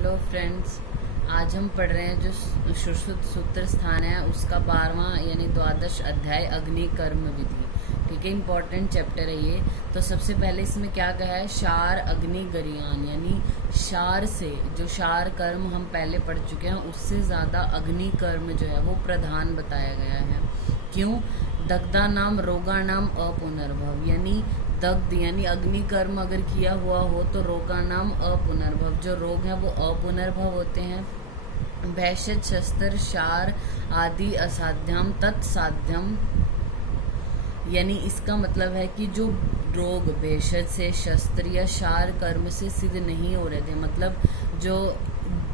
Hello friends, आज हम पढ़ रहे हैं जो सुश्रुत सूत्र स्थान है उसका 12वां यानी द्वादश अध्याय अग्नि कर्म विधि। ठीक है, इंपॉर्टेंट चैप्टर है ये। तो सबसे पहले इसमें क्या कहा है, शार अग्नि गरियान, यानी शार से जो शार कर्म हम पहले पढ़ चुके हैं उससे ज़्यादा अग्नि कर्म जो है वो प्रधान बताया गया है। क्यों? दग्धा नाम रोगा नाम अपुनर्भव, यानी दग्ध यानी अग्नि कर्म अगर किया हुआ हो तो रोगा नाम अपुनर्भव, जो रोग हैं वो अपुनर्भव होते हैं। भैषज शस्त्र शार आदि असाध्यम तत्साध्यम, यानी इसका मतलब है कि जो रोग भेषज से शस्त्र या शार कर्म से सिद्ध नहीं हो रहे थे, मतलब जो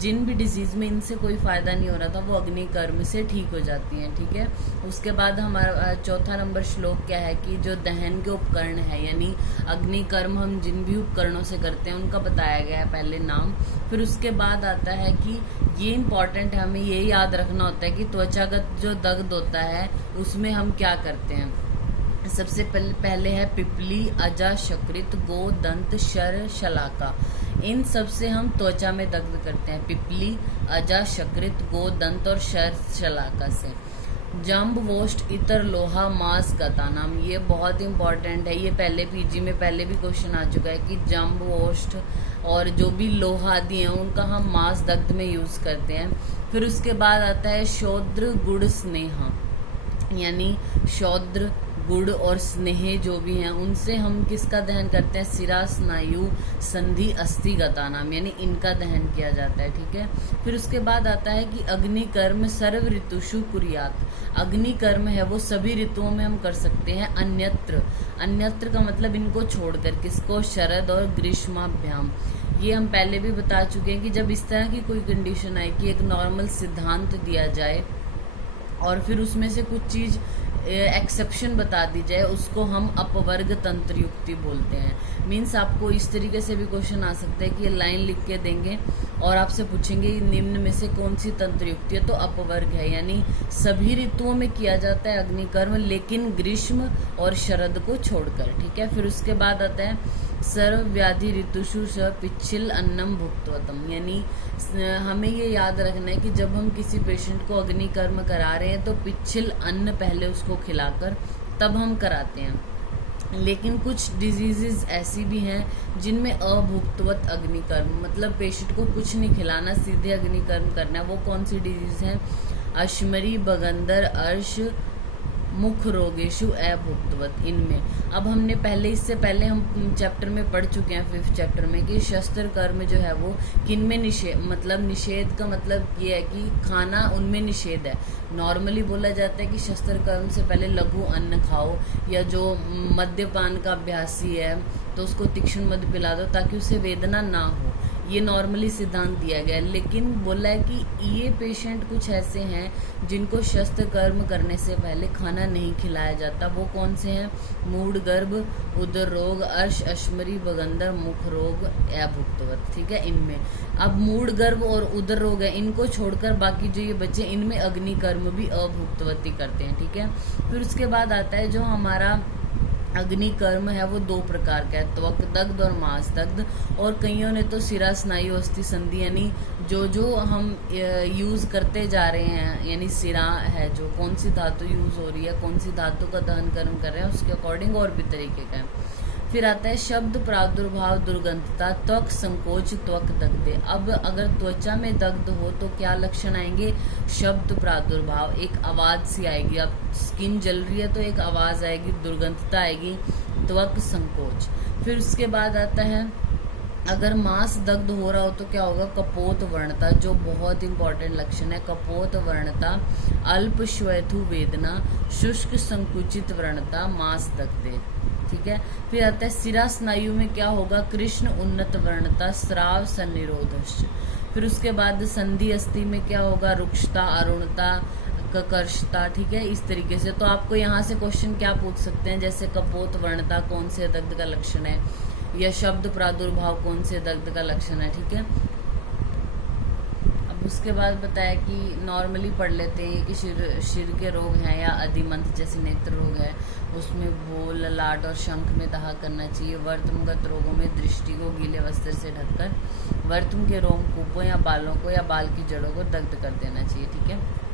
जिन भी डिजीज में इनसे कोई फायदा नहीं हो रहा था वो अग्नि कर्म से ठीक हो जाती हैं। ठीक है, उसके बाद हमारा चौथा नंबर श्लोक क्या है कि जो दहन के उपकरण है, यानी अग्नि कर्म हम जिन भी उपकरणों से करते हैं उनका बताया गया है पहले नाम। फिर उसके बाद आता है कि ये इम्पॉर्टेंट है, हमें ये याद रखना होता है कि त्वचागत जो दग्ध होता है उसमें हम क्या करते हैं। सबसे पहले है पिपली अजा शकृत गो दंत शर शलाका, इन सब से हम त्वचा में दग्ध करते हैं। पिपली अजा शकृत गो दंत और शर शलाका से। जम्ब वोष्ट इतर लोहा मांस गता नाम, ये बहुत इंपॉर्टेंट है, ये पहले पीजी में पहले भी क्वेश्चन आ चुका है कि जम्ब वोष्ट और जो भी लोहा आदि हैं उनका हम मांस दग्ध में यूज करते हैं। फिर उसके बाद आता है शौद्र गुड़ स्नेहा, यानी शौद्र गुड़ और स्नेह जो भी हैं उनसे हम किसका दहन करते हैं, सिरा स्नायु संधि अस्थि गता नाम, यानी इनका दहन किया जाता है। ठीक है, फिर उसके बाद आता है कि अग्नि कर्म सर्व ऋतुषु कुर्यात, अग्नि कर्म है वो सभी ऋतुओं में हम कर सकते हैं। अन्यत्र, अन्यत्र का मतलब इनको छोड़कर, किसको, शरद और ग्रीष्माभ्याम। ये हम पहले भी बता चुके हैं कि जब इस तरह की कोई कंडीशन आए कि एक नॉर्मल सिद्धांत दिया जाए और फिर उसमें से कुछ चीज़ एक्सेप्शन बता दी जाए, उसको हम अपवर्ग तंत्र युक्ति बोलते हैं। मीन्स आपको इस तरीके से भी क्वेश्चन आ सकता है कि ये लाइन लिख के देंगे और आपसे पूछेंगे निम्न में से कौन सी तंत्र युक्ति है, तो अपवर्ग है, यानी सभी ऋतुओं में किया जाता है अग्निकर्म लेकिन ग्रीष्म और शरद को छोड़कर। ठीक है, फिर उसके बाद आता है सर्व व्याधि ऋतुषु स पिच्छिल अन्नम भुक्तवतम, यानी हमें ये याद रखना है कि जब हम किसी पेशेंट को अग्नि कर्म करा रहे हैं तो पिच्छिल अन्न पहले उसको खिलाकर तब हम कराते हैं। लेकिन कुछ डिजीजेस ऐसी भी हैं जिनमें अभुक्तवत अग्निकर्म, मतलब पेशेंट को कुछ नहीं खिलाना, सीधे अग्निकर्म करना है। वो कौन सी डिजीज है, अश्मरी बगंदर अर्श मुख रोगेशु अभुक्तवत, इनमें। अब हमने पहले, इससे पहले हम चैप्टर में पढ़ चुके हैं 5th चैप्टर में कि शस्त्र कर्म जो है वो किन में निषेध, मतलब निषेध का मतलब ये है कि खाना उनमें निषेध है। नॉर्मली बोला जाता है कि शस्त्र कर्म से पहले लघु अन्न खाओ, या जो मद्यपान का अभ्यासी है तो उसको तीक्ष्ण मद पिला दो ताकि उसे वेदना ना हो, ये नॉर्मली सिद्धांत दिया गया है। लेकिन बोला है कि ये पेशेंट कुछ ऐसे हैं जिनको शस्त्र कर्म करने से पहले खाना नहीं खिलाया जाता। वो कौन से हैं, मूड गर्भ, उदर रोग, अर्श अश्मरी बगंदर मुख रोग अभुक्तवत। ठीक है, इनमें अब मूड गर्भ और उदर रोग है, इनको छोड़कर बाकी जो ये बच्चे इनमें अग्नि कर्म भी अभुक्तवती करते हैं। ठीक है, फिर उसके बाद आता है जो हमारा अग्नि कर्म है वो 2 प्रकार का है, त्वक दग्ध और मांस दग्ध। और कईयों ने तो सिरा स्नायु अस्थि संधि, यानी जो हम यूज करते जा रहे हैं, यानी सिरा है जो कौन सी धातु यूज हो रही है, कौन सी धातु का दहन कर्म कर रहे हैं उसके अकॉर्डिंग और भी तरीके का है। फिर आता है शब्द प्रादुर्भाव दुर्गंधता त्वक संकोच त्वक दग्धे। अब अगर त्वचा में दग्ध हो तो क्या लक्षण आएंगे, शब्द प्रादुर्भाव, एक आवाज सी आएगी, अब स्किन जल रही है तो एक आवाज आएगी, दुर्गंधता आएगी, त्वक संकोच। फिर उसके बाद आता है अगर मांस दग्ध हो रहा हो तो क्या होगा, कपोत वर्णता, जो बहुत इंपॉर्टेंट लक्षण है, कपोत वर्णता, अल्प श्वेथु वेदना, शुष्क संकुचित वर्णता, मांस दग्धे। ठीक है, फिर आता है सिरा स्नायु में क्या होगा, कृष्ण उन्नत वर्णता, स्राव सन्निरोधश्च। फिर उसके बाद संधि अस्थि में क्या होगा, रुक्षता, अरुणता, ककर्षता। ठीक है, इस तरीके से। तो आपको यहाँ से क्वेश्चन क्या पूछ सकते हैं, जैसे कपोत वर्णता कौन से दग्ध का लक्षण है, या शब्द प्रादुर्भाव कौन से दग्ध का लक्षण है। ठीक है, उसके बाद बताया कि नॉर्मली पढ़ लेते हैं कि शिर के रोग हैं या अधिमंथ जैसे नेत्र रोग है उसमें भूल ललाट और शंख में दाह करना चाहिए। वर्तमगत रोगों में दृष्टि को गीले वस्त्र से ढककर वर्तुम के रोमकूपों या बालों को या बाल की जड़ों को दग्ध कर देना चाहिए, ठीक है।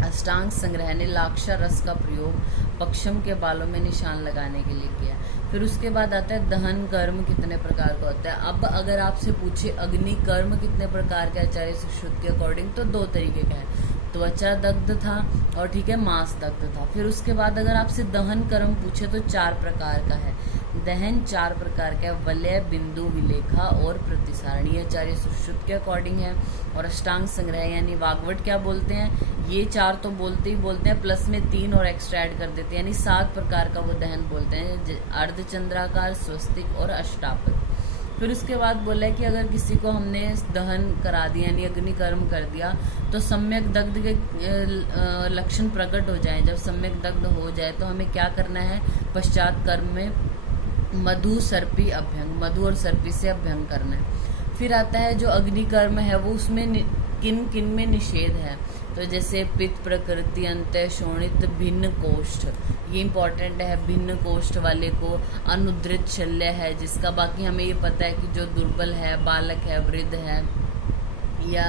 अष्टांग संग्रह ने लाक्षा रस का प्रयोग पक्षम के बालों में निशान लगाने के लिए किया। फिर उसके बाद आता है दहन कर्म कितने प्रकार का होता है। अब अगर आपसे पूछे अग्नि कर्म कितने प्रकार के आचार्य सुश्रुत के अकॉर्डिंग, तो 2 तरीके का है, त्वचा दग्ध था और ठीक है मांस दग्ध था। फिर उसके बाद अगर आपसे दहन कर्म पूछे तो 4 प्रकार का है। दहन 4 प्रकार का है, वलय, बिंदु, विलेखा और प्रतिसारणी, आचार्य सुश्रुत के अकॉर्डिंग है। और अष्टांग संग्रह यानी वाग्वट क्या बोलते हैं, ये 4 तो बोलते ही बोलते हैं, प्लस में 3 और एक्स्ट्रा ऐड कर देते हैं, यानी 7 प्रकार का वो दहन बोलते हैं, अर्धचंद्राकार, स्वस्तिक और अष्टापद। फिर उसके बाद बोला है कि अगर किसी को हमने दहन करा दिया यानी अग्निकर्म कर दिया तो सम्यक दग्ध के लक्षण प्रकट हो जाए। जब सम्यक दग्ध हो जाए तो हमें क्या करना है, पश्चात कर्म में मधु सर्पी अभ्यंग, मधु और सर्पी से अभ्यंग करना है। फिर आता है जो अग्निकर्म है वो उसमें किन किन में निषेध है, तो जैसे पित्त, प्रकृति, अंतः, शोणित, भिन्न कोष्ठ, ये इंपॉर्टेंट है। भिन्न कोष्ठ वाले को अनुद्रित शल्य है, जिसका बाकी हमें ये पता है कि जो दुर्बल है, बालक है, वृद्ध है या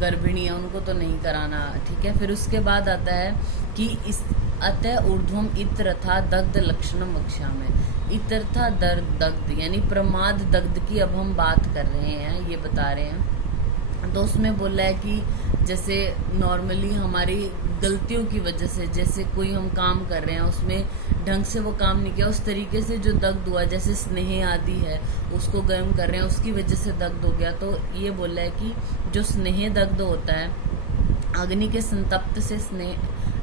गर्भिणी है, उनको तो नहीं कराना, ठीक है। फिर उसके बाद आता है कि इस अतः ऊर्ध्वम इत्र था दग्ध लक्षणम कक्षा में, इतर था दग्ध यानी प्रमाद दग्ध की अब हम बात कर रहे हैं, ये बता रहे हैं। तो उसमें बोला है कि जैसे नॉर्मली हमारी गलतियों की वजह से, जैसे कोई हम काम कर रहे हैं उसमें ढंग से वो काम नहीं किया, उस तरीके से जो दग्ध हुआ, जैसे स्नेह आदि है उसको गर्म कर रहे हैं उसकी वजह से दग्ध हो गया, तो ये बोला है कि जो स्नेह दग्ध होता है, अग्नि के संतप्त से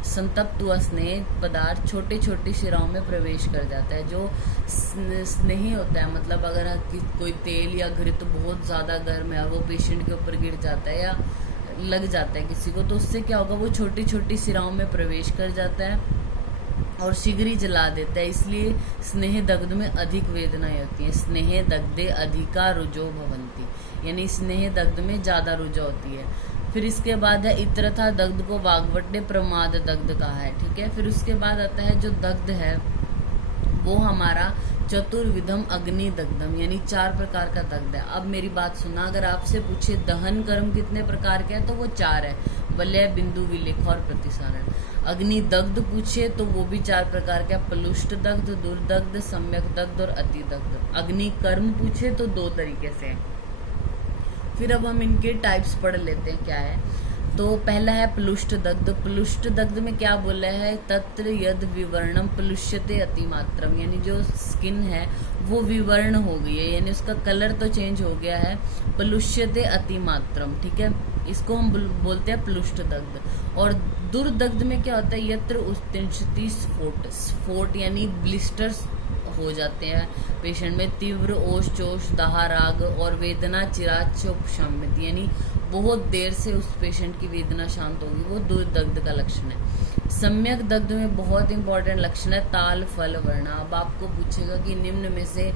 संतप्त हुआ स्नेह पदार्थ छोटे छोटे शिराओं में प्रवेश कर जाता है। जो स्नेह होता है, मतलब अगर कोई तेल या घृत बहुत ज़्यादा गर्म है और वो पेशेंट के ऊपर गिर जाता है या लग जाता है किसी को, तो उससे क्या होगा, वो छोटी छोटी शिराओं में प्रवेश कर जाता है और शीघ्र ही जला देता है। इसलिए स्नेह दग्ध में अधिक वेदनाएं होती हैं। स्नेह दग्धे अधिका रुजो भवंती, यानी स्नेह दग्ध में ज़्यादा रुजो होती है। फिर इसके बाद है इत्रथा दग्ध को वाग्वट ने प्रमाद दग्ध कहा है, ठीक है। फिर उसके बाद आता है जो दग्ध है वो हमारा चतुर्विधम अग्नि दग्धम, यानी 4 प्रकार का दग्ध है। अब मेरी बात सुना, अगर आपसे पूछे दहन कर्म कितने प्रकार के हैं तो वो 4 है, वलय, बिंदु, विलेख और प्रतिसारण। अग्नि दग्ध पूछे तो वो भी 4 प्रकार का, प्लुष्ट दग्ध, दुर्दग्ध, सम्यक दग्ध और अति दग्ध। अग्नि कर्म पूछे तो 2 तरीके से है। फिर अब हम इनके टाइप्स पढ़ लेते हैं क्या है। तो पहला है प्लुष्ट दग्ध। प्लुष्ट दग्ध में क्या बोला है, तत्र यद विवर्णम प्लुष्यते अतिमात्रम, यानी जो स्किन है वो विवर्ण हो गई है, यानी उसका कलर तो चेंज हो गया है, प्लुष्यते अतिमात्रम, ठीक है। इसको हम बोलते हैं प्लुष्ट दग्ध। और दुर्दग्ध में क्या होता है, यत्र उत्तिष्ठति स्फोट, स्फोट यानी ब्लिस्टर्स हो जाते हैं पेशेंट में, तीव्र ओष चोष दाह राग और वेदना चिराच उपशमित, यानी बहुत देर से उस पेशेंट की वेदना शांत होगी, वो दुर्दग्ध का लक्षण है। सम्यक दग्ध में बहुत इंपॉर्टेंट लक्षण है ताल फल वर्ण। अब आपको पूछेगा कि निम्न में से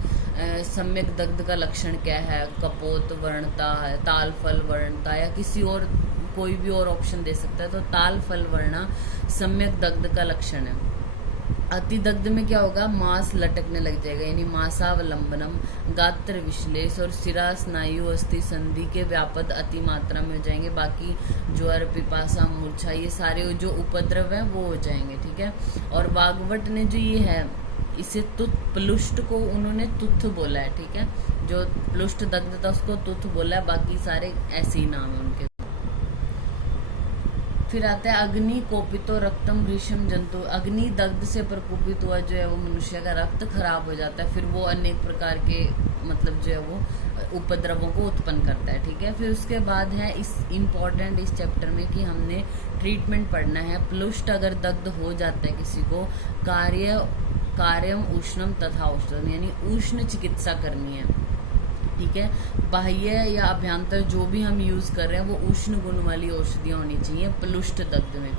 सम्यक दग्ध का लक्षण क्या है, कपोत वर्णता है, ताल फल वर्णता या किसी और कोई भी और ऑप्शन दे सकता है, तो ताल फल वर्णा सम्यक दग्ध का लक्षण है। अति दग्ध में क्या होगा, मांस लटकने लग जाएगा, यानी मांसावलंबनम, गात्र विश्लेष और सिरा स्नायु अस्थि संधि के व्यापद अति मात्रा में हो जाएंगे। बाकी ज्वर, पिपासा, मूर्छा, ये सारे जो उपद्रव हैं वो हो जाएंगे, ठीक है। और वाग्वट ने जो ये है इसे प्लुष्ट को उन्होंने तुथ बोला है, ठीक है। जो प्लुष्ट दग्ध था उसको तुथ बोला है, बाकी सारे ऐसे ही नाम है उनके। फिर आता है अग्नि कोपितो रक्तम भीषम जंतु। अग्नि दग्ध से प्रकोपित हुआ जो है वो मनुष्य का रक्त खराब हो जाता है, फिर वो अनेक प्रकार के मतलब जो है वो उपद्रवों को उत्पन्न करता है, ठीक है। फिर उसके बाद है इस इम्पॉर्टेंट इस चैप्टर में कि हमने ट्रीटमेंट पढ़ना है। प्लुष्ट अगर दग्ध हो जाता है किसी को, कार्यम उष्णम तथा औषधम, यानी उष्ण चिकित्सा करनी है, ठीक है। बाह्य या अभ्यंतर जो भी हम यूज कर रहे हैं वो उष्ण गुण वाली औषधियाँ होनी चाहिए प्लुष्ट दग्ध में।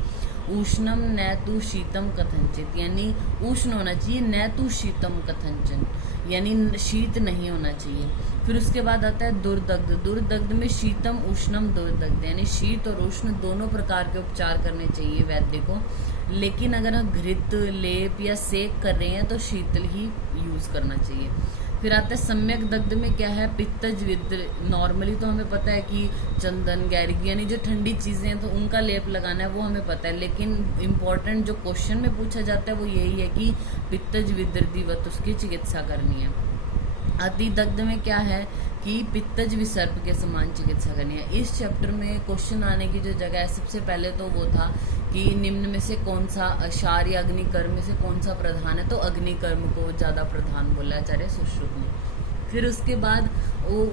उष्णम नैतु शीतम कथंचित, यानी उष्ण होना चाहिए, नैतु शीतम कथंचन, यानी शीत नहीं होना चाहिए। फिर उसके बाद आता है दुर्दग्ध। दुर्दग्ध में शीतम उष्णम दुर्दग्ध, यानी शीत और उष्ण दोनों प्रकार के उपचार करने चाहिए वैद्य को, लेकिन अगर हम घृत लेप या सेक कर रहे हैं तो शीतल ही यूज करना चाहिए। फिर आता है सम्यक दग्ध में क्या है, पित्तज विद्र। नॉर्मली तो हमें पता है कि चंदन, गैरिक यानी जो ठंडी चीजें हैं तो उनका लेप लगाना है, वो हमें पता है। लेकिन इम्पोर्टेंट जो क्वेश्चन में पूछा जाता है वो यही है कि पित्तज विद्रदिवत उसकी चिकित्सा करनी है। अति दग्ध में क्या है कि पित्तज विसर्प के समान चिकित्सा करनी है। इस चैप्टर में क्वेश्चन आने की जो जगह है, सबसे पहले तो वो था कि निम्न में से कौन सा क्षार या अग्निकर्म में से कौन सा प्रधान है, तो अग्निकर्म को ज्यादा प्रधान बोला आचार्य सुश्रुत ने। फिर उसके बाद वो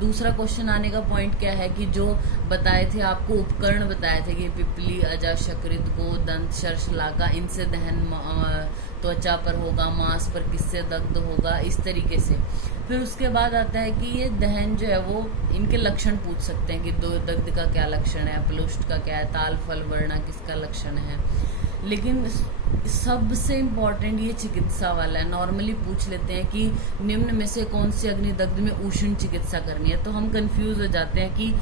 दूसरा क्वेश्चन आने का पॉइंट क्या है कि जो बताए थे आपको उपकरण बताए थे कि पिपली, अजा, शकृत, गो, दंत, शर्षलाका, इनसे दहन त्वचा पर होगा, मांस पर किससे दग्ध होगा, इस तरीके से। फिर उसके बाद आता है कि ये दहन जो है वो इनके लक्षण पूछ सकते हैं कि दो दग्ध का क्या लक्षण है, प्लुष्ट का क्या है, ताल फल वर्णा किसका लक्षण है। लेकिन सबसे इम्पोर्टेंट ये चिकित्सा वाला है। नॉर्मली पूछ लेते हैं कि निम्न में से कौन सी अग्निदग्ध में उष्ण चिकित्सा करनी है, तो हम कंफ्यूज हो जाते हैं कि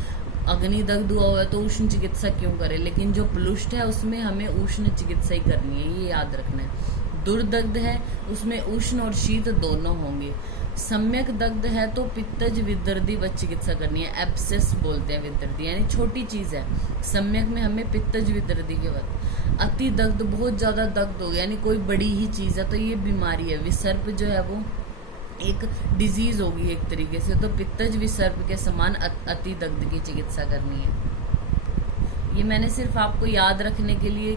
अग्निदग्ध हुआ हुआ है तो उष्ण चिकित्सा क्यों करें, लेकिन जो प्लुष्ट है उसमें हमें उष्ण चिकित्सा ही करनी है, ये याद रखना है। दुर्दग्ध है उसमें उष्ण और शीत दोनों होंगे। सम्यक दग्ध है तो पित्तज विदर्दी व चिकित्सा करनी है, एब्सेस बोलते हैं विदर्दी, यानी छोटी चीज है। सम्यक में हमें पित्तज विदर्दी के वक्त। अति दग्ध बहुत ज्यादा दग्ध हो गया, यानी कोई बड़ी ही चीज है तो ये बीमारी है। विसर्प जो है वो एक डिजीज होगी एक तरीके से, तो पित्तज विसर्प के समान अति दग्ध की चिकित्सा करनी है। ये मैंने सिर्फ आपको याद रखने के लिए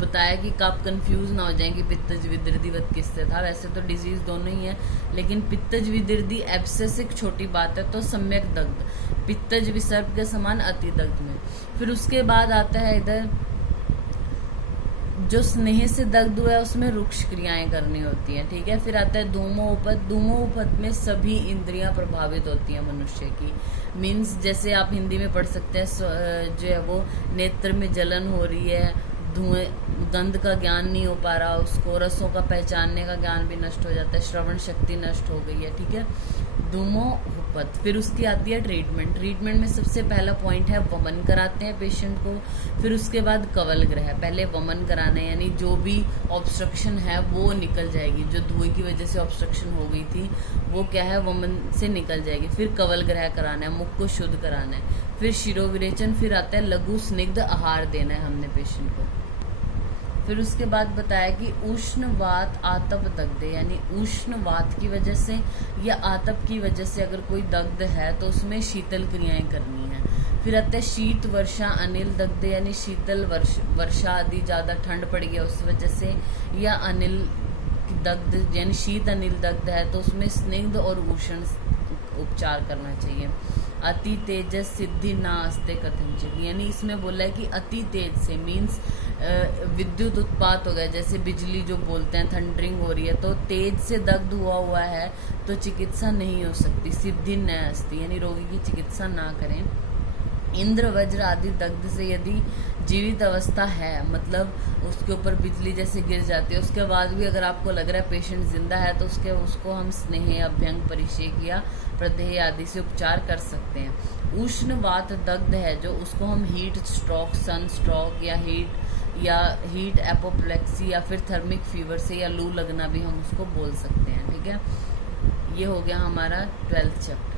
बताया कि आप कंफ्यूज ना हो जाएं कि पित्तज विदर्दिवत किससे था। वैसे तो डिजीज दोनों ही है, लेकिन पित्तज विदर्दी एब्सेस एक छोटी बात है, तो सम्यक दग्ध पित्तज विसर्प के समान अति दग्ध में। फिर उसके बाद आता है इधर जो स्नेह से दग्ध हुआ है उसमें रुक्ष क्रियाएं करनी होती हैं, ठीक है। फिर आता है धूमोपथ। धूमोपथ में सभी इंद्रियां प्रभावित होती हैं मनुष्य की। मीन्स जैसे आप हिंदी में पढ़ सकते हैं जो है वो नेत्र में जलन हो रही है, धुएं, गंध का ज्ञान नहीं हो पा रहा उसको, रसों का पहचानने का ज्ञान भी नष्ट हो जाता है, श्रवण शक्ति नष्ट हो गई है, ठीक है। धूमोपथ। फिर उसकी आती है ट्रीटमेंट। ट्रीटमेंट में सबसे पहला पॉइंट है वमन कराते हैं पेशेंट को। फिर उसके बाद कवल ग्रह, पहले वमन कराना है, यानी जो भी ऑब्स्ट्रक्शन है वो निकल जाएगी, जो धुएं की वजह से ऑब्स्ट्रक्शन हो गई थी वो क्या है वमन से निकल जाएगी। फिर कवल ग्रह कराना है, मुख को शुद्ध कराना है। फिर शिरोविरेचन। फिर आता है लघु स्निग्ध आहार देना है हमने पेशेंट को। फिर उसके बाद बताया कि उष्ण वात आतप दग्ध, यानी उष्ण वात की वजह से या आतप की वजह से अगर कोई दग्ध है तो उसमें शीतल क्रियाएं करनी है। फिर आता है शीत वर्षा अनिल दग्ध, यानी शीतल वर्षा आदि ज्यादा ठंड पड़ गया उस वजह से, या अनिल दग्ध यानी शीत अनिल दग्ध है तो उसमें स्निग्ध और उष्ण उपचार करना चाहिए। अति तेजस सिद्धि ना अस्ते कथनचित, यानी इसमें बोला है कि अति तेज से मीन्स विद्युत उत्पात हो गया, जैसे बिजली जो बोलते हैं थंडरिंग हो रही है, तो तेज से दग्ध हुआ है तो चिकित्सा नहीं हो सकती। सिद्धि न अस्ति, यानी रोगी की चिकित्सा ना करें। इंद्र वज्र आदि दग्ध से यदि जीवित अवस्था है, मतलब उसके ऊपर बिजली जैसे गिर जाती है, उसके बाद भी अगर आपको लग रहा है पेशेंट जिंदा है तो उसको हम स्नेह, अभ्यंग, परिषेक या प्रदेह आदि से उपचार कर सकते हैं। उष्ण वात दग्ध है जो उसको हम हीट स्ट्रोक, सन स्ट्रोक या हीट एपोप्लेक्सी या फिर थर्मिक फीवर से या लू लगना भी हम उसको बोल सकते हैं, ठीक है। ये हो गया हमारा 12th चैप्टर।